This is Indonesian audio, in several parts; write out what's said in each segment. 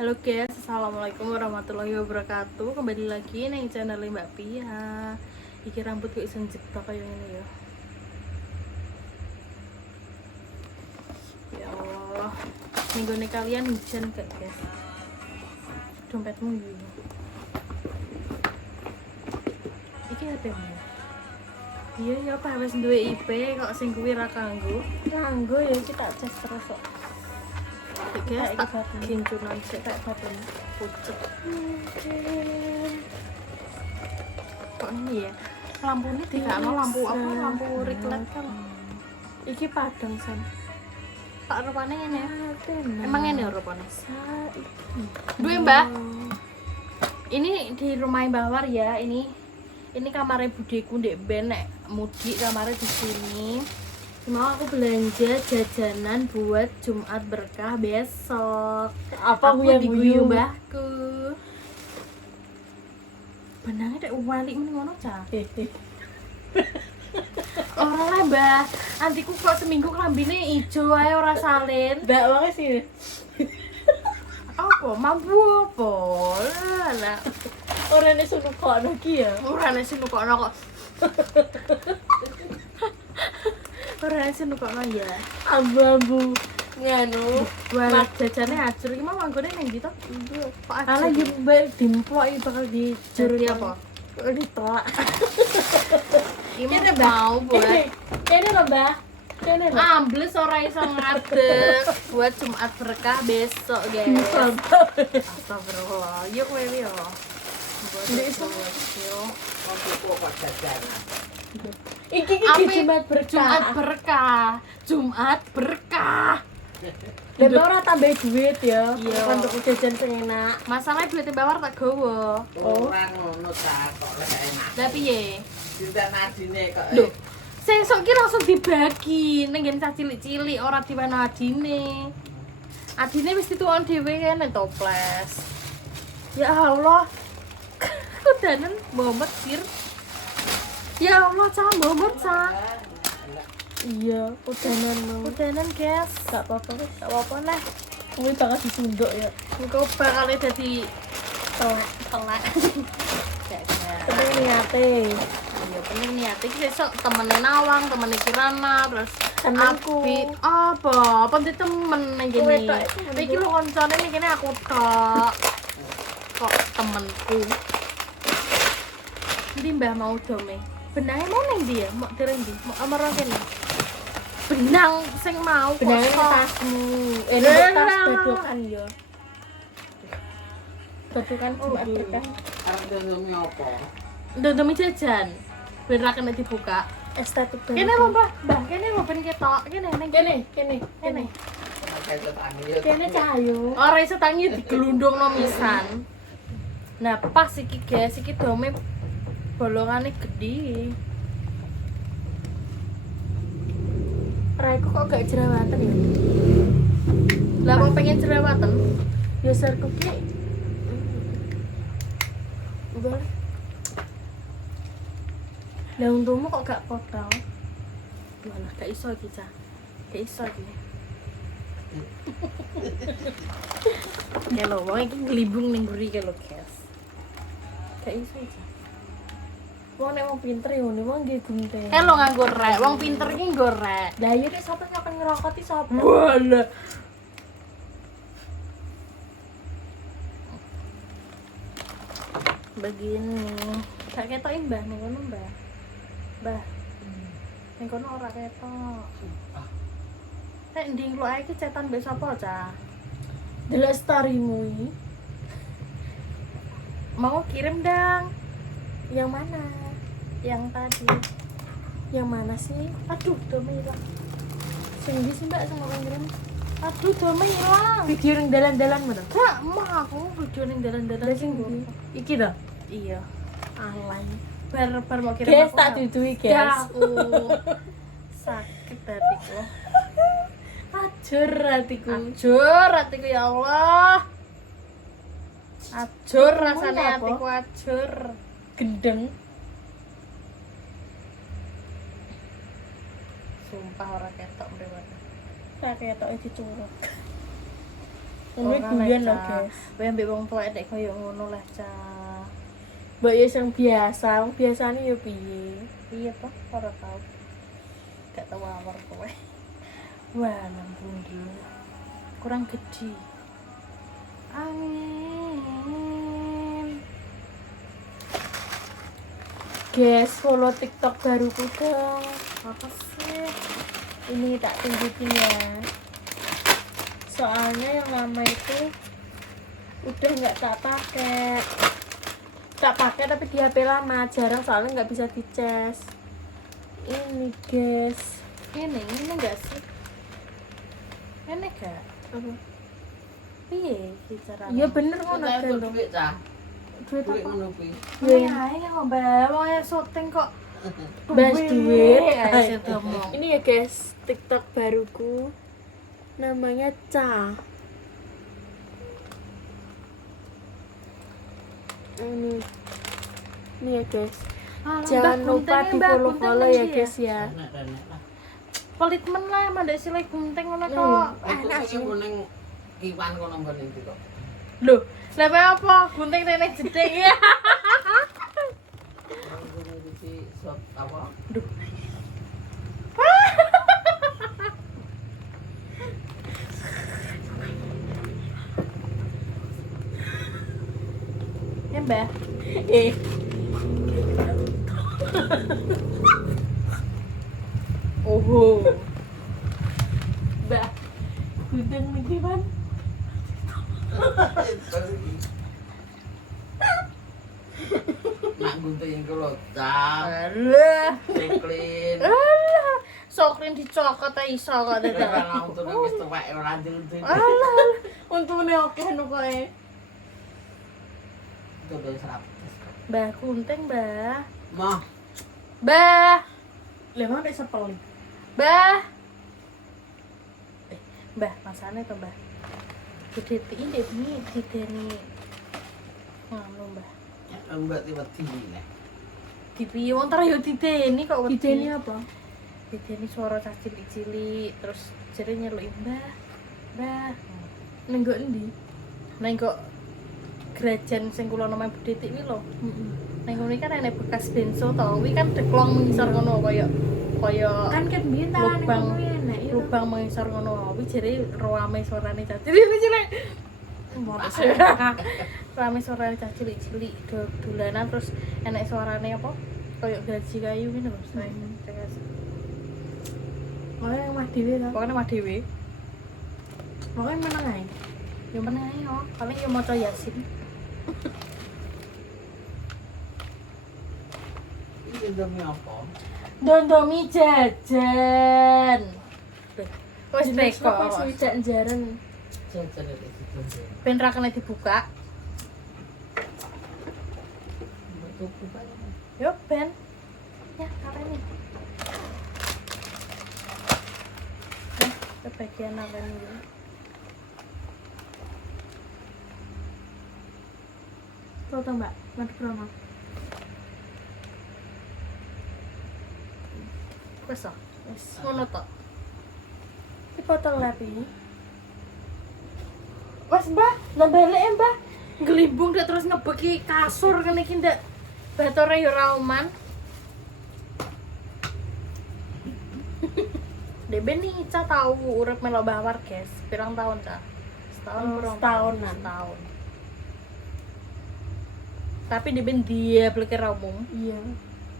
Halo guys, assalamualaikum warahmatullahi wabarakatuh. Kembali lagi nih channel Mbak Pia. Iki rambut kok iso njebak kayak ngene ya. Ya Allah. Minggone kalian hujan gak guys? Dompetmu gini. Iki HP-mu. Iya ya apa wis duwe IP kok sing kuwi ra kanggo. Kanggo ya iki tak cas terus kok. Guys, tak kincunan sik tak batin pucet. Kok ini ya? Lampu ini tidak lampu apa? Lampu refleks kan? Iki padang san. Pak rupane ngene ya? Emang ngene rupane? Saiki. Duwe Mbah. Ini di rumah Mbah War ya. Ini kamarnya budeku ndek ben nek mudik kamarnya di sini. Mau aku belanja jajanan buat Jumat berkah besok. Apa aku diguyu mbahku. Benangnya dek wali mending ngono cah. Ora lah Mbah. Antiku kok seminggu klambine ijo ae ora salin. Ndak wae sih. Apa? Mampu apa? Lah, Ora nek sunu kok iki ya. ora nek sing nukokno kok. Ora nek sing nukokno ya. Ambu-ambu nganu. Walah jajane ajur iki mau manggone ning ndi to? Kok Ala ajur? yo mbak dimplok bakal dijur Juri apa? Ditolak. Ini Kene, mau buat Kene lho, Mbah. Kene lho. ambles ora iso ngadeg buat Jumat berkah besok, guys. Astagfirullah. Yuk kowe yo. Ndek iso. Iki Apa? Jumat berkah. Jumat berkah. Jumat berkah. Dan ora tambah duit ya. Iya. Untuk jajan sing enak. Masalahnya duitnya bawar tak gowo. Ora ngono ta kok lek enak. Lah piye? Dinten adine kok. Lho, sesuk ki langsung dibagi ning ngene cah cilik-cilik ora diweno adine. Adine wis dituwon dhewe kene toples. Ya Allah. Kudanan Muhammad sir. Ya Allah, cah Muhammad cah. Iya, udanan mau. Kudanan guys. Gak apa-apa wis. Gak apa-apa lah. Kuwi bakal ditunduk ya. Engko bakal dadi Telak. telak. Tapi niate. Iya bener niat iki besok temene Nawang, temene Kirana, terus Temenku. Abi. Apa? Apa ndi temen ning Kowe kene? tok iki temenku. Iki lho koncone ning kene aku tok. Kok temenku. Ndi Mbah mau dome? Benangnya mau ning ndi ya? Mau direng ndi? Mau amar kene. Benang sing mau Benangnya kosong. tasmu. Ini Lah. tas badokan ya. Badokan Jumat berkah. Arep demi apa? Demi jajan. Ben ra kena dibuka. Estetik banget. Kene lho Mbah, Mbah kene lho ben ketok. Kene ning Kene, kene. Kayak tetangga ya. Kene cahayu. Ora iso tangi digelundungno misan. Nah, pas iki guys, iki dome bolongane gede. Raiku kok gak jerawatan ya? Lah kok pengen jerawatan? Ya sarku ki. Boleh. Lah untungmu kok gak potong. Malah gak iso iki, Cah. Gak iso iki. Ya lho, wong iki nglibung ning mburi ke lho, guys. Gak iso iki. Wong nek wong pinter ya ngene wong nggih gunting. Lo nganggo rek, wong pinter iki nggo rek. Lah iya nek sapa nyokan ngerokoti sapa? Walah. Begini. Gak ketokin Mbah ning kono, Mbah. Mbah. Ning kono ora ketok. Nek ndi ngluke iki cetan mbek sapa, Cah? Delok storymu iki. Mau kirim dang. Yang mana? Yang tadi. Yang mana sih? Aduh, dome ilang. Sing ndi sih Mbak sama orang kirim? Aduh, dome ilang. Video ning dalan-dalan mana? Gak mau aku video ning dalan-dalan Lah sing ndi? Iki dah. Iya. Alay. Bar mau kirim Guys, aku, tak ya. dudui Ya, guys. aku sakit hatiku. Ajur hatiku. Ajur hatiku ya Allah. Ajur rasanya Apa? hatiku ajur. Gendeng. Sumpah ora ketok mrene. Kayak ketoke dicuruk. Ini guyon lho, guys. Kowe ambek wong tuwek nek koyo ngono lah, Cah. Mbak ya sing biasa, wong biasane ya piye? Iya, Pak, ora tau. Gak tau awar kowe. Wah, lampung dulu. Kurang gede. Angin. Guys, follow TikTok baruku dong. Apa sih? Ini tak tunjukin ya. Soalnya yang lama itu udah nggak tak pakai. Tak pakai tapi di HP lama, jarang soalnya nggak bisa dicas. Ini guys. Ini enggak sih? Ini gak? Apa? Piye iki carane? Iya bener ngono Kita kan. itu duit cah. Duit Duit apa? ngono kuwi. Ya, ya mbak, mau ya syuting kok. Bas duit. Ayo ngomong. Ini ya guys, TikTok baruku. Namanya Ca. Ini ya guys. Jangan lupa di follow ya guys ya. Enak-enak lah. Pelitmen lah, mandek sile gunting ngono Hmm. kok. Enak sih kuning Iwan kono ngene iki kok. Loh, lha apa? Gunting nenek jedek ya. Ngene iki sop apa? Duh. Ya, Mbak. Oh. Mbak. Gunting niki man. Nak gunting ku lho, cah. Alah. Clean. Alah. Sokrin dicokot ta iso kok Ora dadak. langsung wis tuwek ora diuntung. Alah. Untune oke nu koe. Itu udah serap. Mbah gunting, Mbah. Mah, Mbah. Lah mau nek sepeli. Mbah. Mbah, masane to, Mbah. Gede ini dideni. Ngono, Mbah. mbak tiba-tiba nih. Dipiye wong ter yo dideni kok wedi. Idene apa? Dideni suara cah cilik-cilik terus jere nyeluk Mbah. Mbah. Nenggo endi? Neng kok Grajen sing kula nama Bu Titik kuwi lho. Heeh. Neng ngene kan enek bekas benso to. Kuwi kan deklong mengisor ngono kaya Kan ket biyen tangane lubang ngono ya nek itu. lubang mengisor ngono. Kuwi jere ruame suarane cah cilik-cilik. Rame suarane cah cilik-cilik dolanan terus enek suarane apa? Kaya gaji kayu ngene lho. Oh, yang mah dhewe ta. Pokoknya mah dhewe. Pokoke meneng ae. Ya meneh yo, paling yo maca Yasin. Ini demi apa? Dondomi jajan. Wis teko. Kok swidak jaren. Jajan itu ditonton. Ben ra kena dibuka. Betul buka. Yo ben. Ya, karene. Kebagian apa ini? Foto Mbak, madu promo. Wis ah. Wis. Ngono to. Iki foto lapi. Wes Mbah, lah balik Mbah. Ngelimbung dak terus ngebeki kasur kene iki ndak batore yo ora oman. Debe nih Ica tahu urip melo bawar, guys. Pirang tahun, Ca? Setahun Oh, kurang setahunan. setahun. Tapi Debe dia pelekir umum. Iya.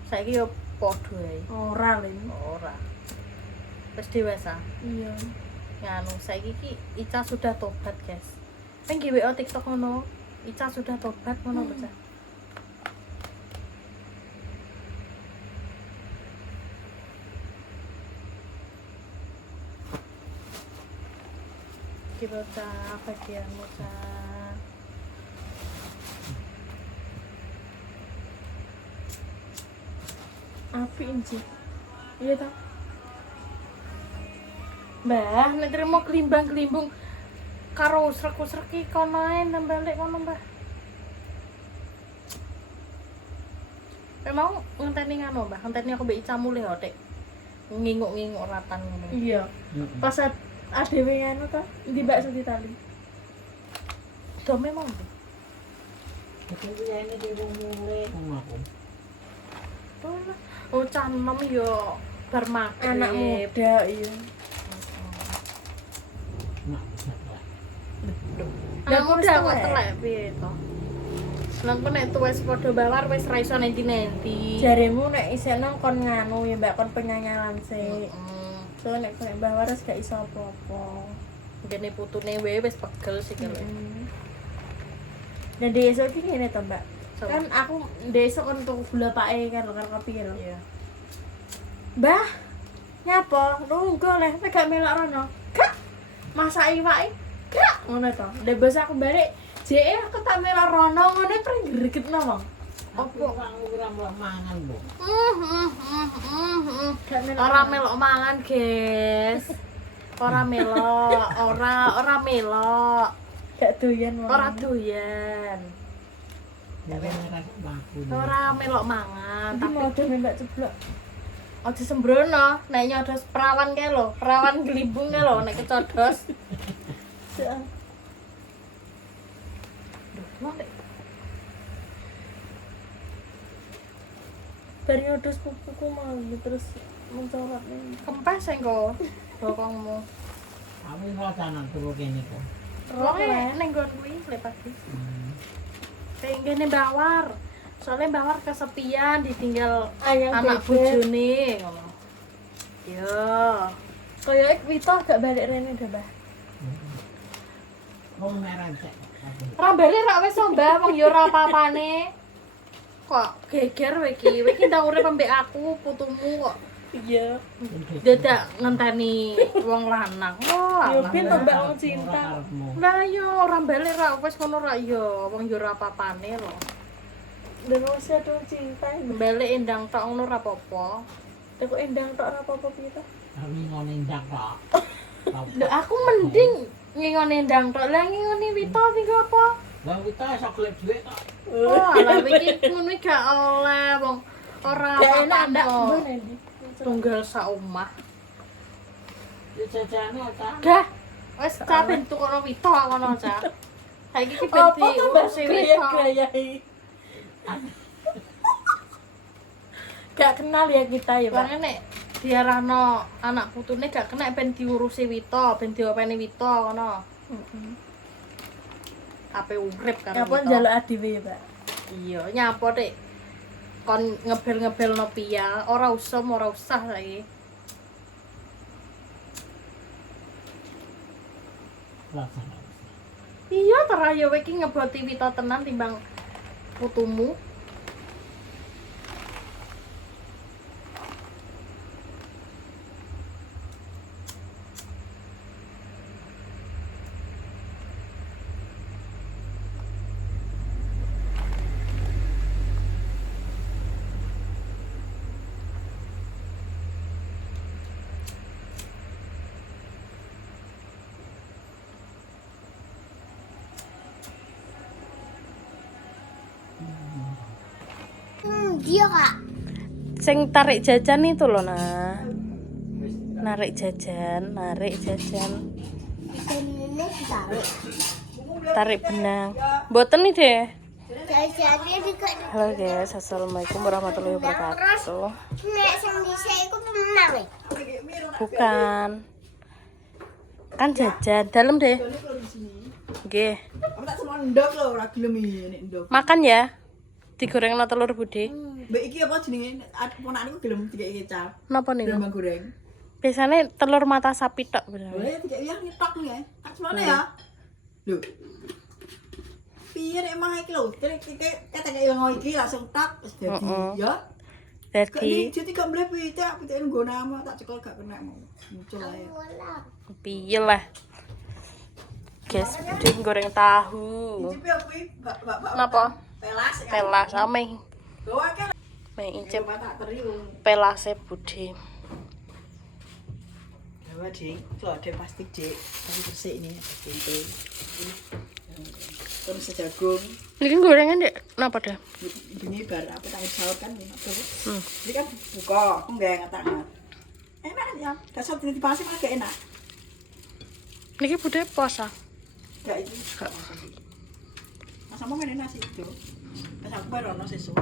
Saiki yo padha ae. Ora lin. Ora. Wis dewasa. Iya. Nganu saiki iki Ica sudah tobat, guys. Peng GWO TikTok ngono. Ica sudah tobat ngono lho, Ca. Kita Ca, bagianmu Ca. Api inci. Iya ta? Mbah, nek terima kelimbang-kelimbung karo usrek-usrek iki kono ae nang balik kono, Mbah. Mau ngenteni ngono, Mbah. Ngenteni aku mbek Ica mulih kok, Dik. Nginguk-nginguk ratan ngono. Iya. Pas adewe anu ta, di bakso di tali. Do memang. Tapi ya ini di mulai aku. Oh, canem yo bar maghrib. Anak muda iya. Nah, lah. Anak muda kok telek piye to? Nang nek tuwes padha bawar wis ra iso nenti-nenti. Jaremu nek isih nang kon nganu ya mbak kon penyanyalan sih. So nek kon bawar wis gak iso apa-apa. Dene putune wae wis pegel sih kalau. Dan besok iki ngene to, Mbak. So. Kan aku besok kan tuku gula pake karo kopi lho. Iya. Mbah, nyapa? Nunggu leh, gak melok rono. Gak. Masak iwake. Gak ngono to. Dek bos aku balik, jeke aku tak melok rono ngene pring gregetno wong. Apa ora mangan, Bu? Gak melok. Ora melok mangan, guys. Ora melok, ora melok. Gak doyan wong. Ora doyan. Ya ora laku. Ora melok mangan, Tapi tapi mau do mbak ceblok. aja sembrono, nek nyodos perawan kae lho, perawan glibung kae lho nek kecodos. Heeh. Bar nyodos pupuku mau terus mencorot nih. Kempes engko bokongmu. Aku ora tanan tuku kene kok. Roke ning nggon kuwi lepati. Pengen bawar. Soalnya bawar kesepian ditinggal Ayang anak bebek. bojone ngono. Yo. Kayak Wito gak balik rene dah, Mbah. Wong merah cek. Ora bali ra wis Mbah, wong yo ora apa-apane. Kok geger kowe iki? Kowe iki ndang urip ambek aku, putumu kok. Iya. Dadak ngenteni wong lanang. Oh, Yo alah. ben to Mbak wong cinta. Lah yo ora bali ra wis ngono ra yo, wong yo ora apa-apane lho. Dan wis ada cinta. Balik endang tok ngono ora apa-apa. Aku endang tok ora apa-apa piye to? Kami ngene ndak kok. Lho aku mending ngingone endang tok. Lah ngingone Wito iki apa? Lah kita iso golek dhuwit kok. Oh, lah iki ngono iki gak oleh wong ora Gak enak ndak apa-apa. mbon endi. Tunggal sak omah. Ya jajane ta. Gah, wis capek tukono Wito ngono aja. Saiki ki ben Apa to Mbak diurusi Wito. gaya-gayai? Gak kenal ya kita ya, Pak. Bareng nek diarahno anak putune gak kena ben diurusi Wito, ben diopeni Wito ngono. Heeh. Ape urip karo Apa Wito. njaluk adiwe ya, Pak? Iya, nyapa Dik. Kon ngebel-ngebelno piye? Ora usah saiki. Laksana. Iya, terayo kowe iki ngeboti Wito tenan timbang putumu. Dia kak. Sing tarik jajan itu loh, nah. Narik jajan. Dan ini ditarik. Tarik benang. Mboten nih deh. Jajannya juga. Halo guys, assalamualaikum warahmatullahi wabarakatuh. Nek sing bisa iku menang ya. Bukan. Kan jajan dalam deh. Nggih. Aku tak semua ndok lho, ora gelem iki ndok. Makan ya. Digorengno telur Budi. Mbak iki apa jenenge? Ponakku gelem dikek kecap. Napa niku? Gelem goreng. Biasanya telur mata sapi tok bener. Boleh ya dikek ya nyetok nih ya. Tak semana ya. Lho. Piye nek emang iki lho, kata kayak yang iki langsung tak wis dadi ya. Kok Jadi iki jadi gak mlebu pitik nggo nama tak cekel gak kena mau. Muncul ae. piye lah. Guys, Budi goreng tahu. Iki piye kuwi? Mbak. Napa? Pelas ya. Pelas ame. Bawa ke. Meh incip tak teriung. pelase Budi. Ya, Dik. Kalau ada plastik, Dik. Tapi bersih ini, pintu. Terus sejagung. Ini gorengan dek, napa dah? Ini bar apa tak sahur kan ini. Hmm. Ini kan buka, aku nggak ngat-ngat. Enak ya. Dasar di pasir agak enak. Niki Budi puasa. Enggak itu. Sama ngene nasi itu. Pas aku baru ono sesuk.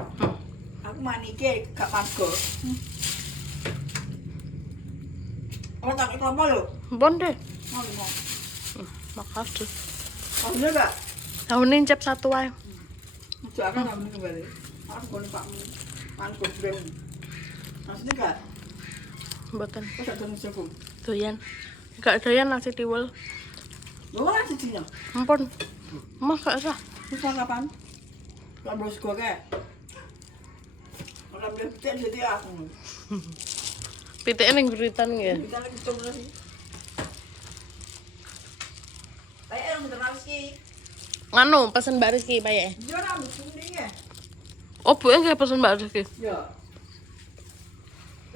Aku manike gak pago. Oh, tak kelapa lho. Bon deh. Mau mau. Makasih. Oh, iya gak? Tahu nih cep satu aja. Ojo akan kamu kembali. Aku kono Pak mangkuk brem. Maksudnya gak? Mboten. Kok gak dono jagung? Doyan. Gak doyan nasi tiwul. Lho ora cicinnya. Ampun. Mah gak usah. Terus kapan? Lah bos gua kayak. Ora beli pitik jadi aku. Pitiknya ning guritan ya. Kita lagi coba sih. Kayak orang terlalu sih. Nganu pesen Mbak Rizky Pak ya. Dia orang mending ya. Oh, Bu nggih pesen Mbak Rizky. Ya.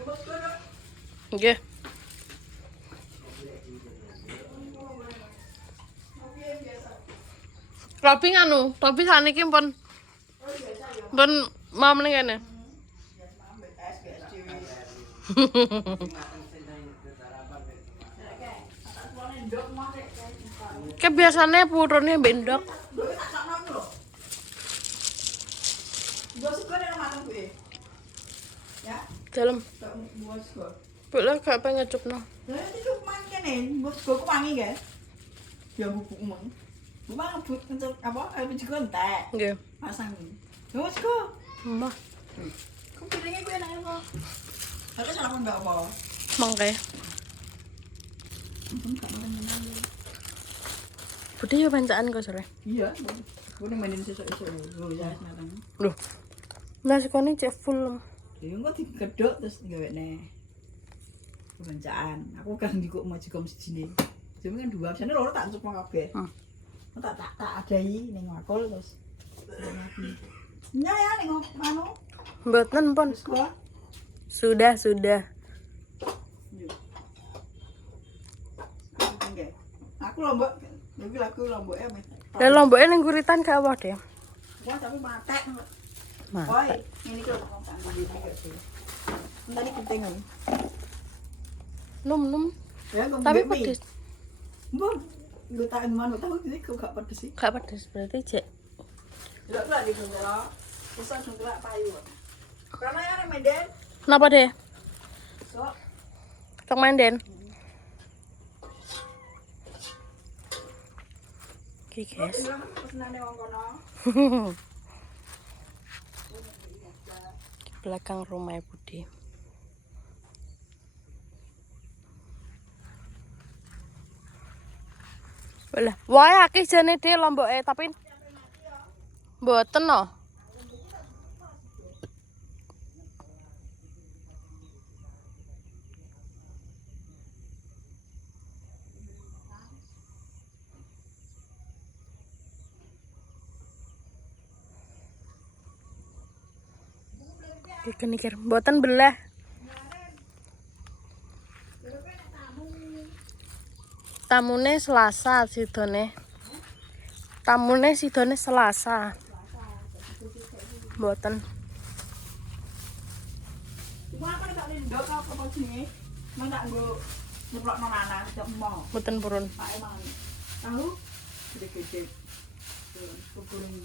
Coba sekarang. Nggih. Robi nganu, Robi saniki pun mau ning kene. Kebiasaannya purunnya bendok. Dalam. Boleh gak pengen ngecupno. Lah itu cuma kene, bos gua ku wangi guys. Ya bubuk mong. Bubuk ngebut untuk apa? Air juga entek. Nggih. Pasang. Bos gua. Mah, Kok piringnya gue enak kok. Tapi salah pun enggak apa. mangke. Enggak makan. Budi yo bancaan kok sore. Iya, gue nih mainin sesuk-sesuk. Gue bisa senang. Loh. Nasi kone cek full. Ya enggak digedok terus gawe ne. Kebancaan. Aku kan dikok mau juga mesti sini. Cuma kan dua, sana loro tak cukup kabeh. Tak adai ning ngakul terus. Ya ya ning anu. Mboten pun. Terus gua. Sudah. Aku lombok. Iki lagu lomboknya apa? Lah lomboke ning guritan gak apa deh. Wah, tapi matek. Mah. Woi, ini kok tak ambil iki. Tadi kentengan. Num. Ya, gue Tapi pedes. Mbak, gue tak mana tahu jadi kok gak pedes sih. Gak pedes berarti cek. Tidak lah di bendera. Bisa sungguh payu. Karena ya remeden. Kenapa deh? So, Kang Manden. Oke guys. pesenane wong kono. Di belakang rumah Budi. Lah, wae akeh jane dhe lomboke tapi mboten no. Kenikir, mboten belah. Tamune Selasa sidone. Tamune sidone Selasa. Mboten. Cuma aku nek ndok apa jenenge? Nang tak nggo nyeplokno nanan cek mau. Mboten purun. Pak emang. Tahu? Gede-gede. Kukurung.